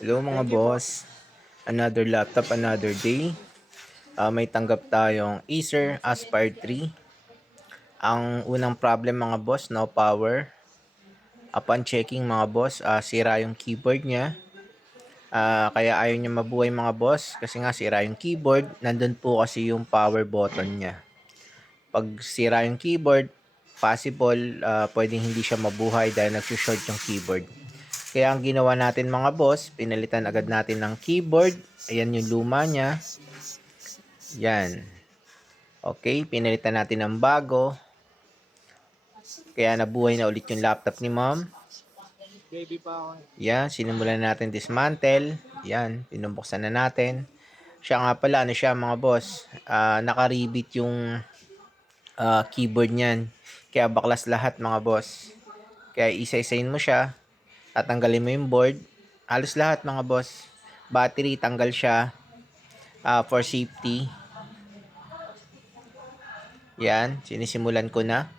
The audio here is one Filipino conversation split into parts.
Hello mga boss. Another laptop, another day. May tanggap tayong Acer Aspire 3. Ang unang problem mga boss, no power. Upon checking mga boss, sira yung keyboard niya. Kaya ayaw niya mabuhay mga boss kasi nga sira yung keyboard. Nandun po kasi yung power button niya. Pag sira yung keyboard, possible pwedeng hindi siya mabuhay dahil nag-short yung keyboard. Kaya ang ginawa natin mga boss, pinalitan agad natin ng keyboard. Ayan yung luma niya. Yan. Okay, pinalitan natin ng bago. Kaya nabuhay na ulit yung laptop ni ma'am. Baby pa ako. Yan, sinimulan natin dismantle. Yan, pinumbuksan na natin. Siya nga pala, ano siya mga boss, nakaribit yung keyboard niyan. Kaya baklas lahat mga boss. Kaya isa-isain mo siya. Tatanggalin mo yung board. Halos lahat mga boss. Battery, tanggal siya for safety. Yan, sinisimulan ko na.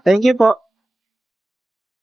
Thank you po.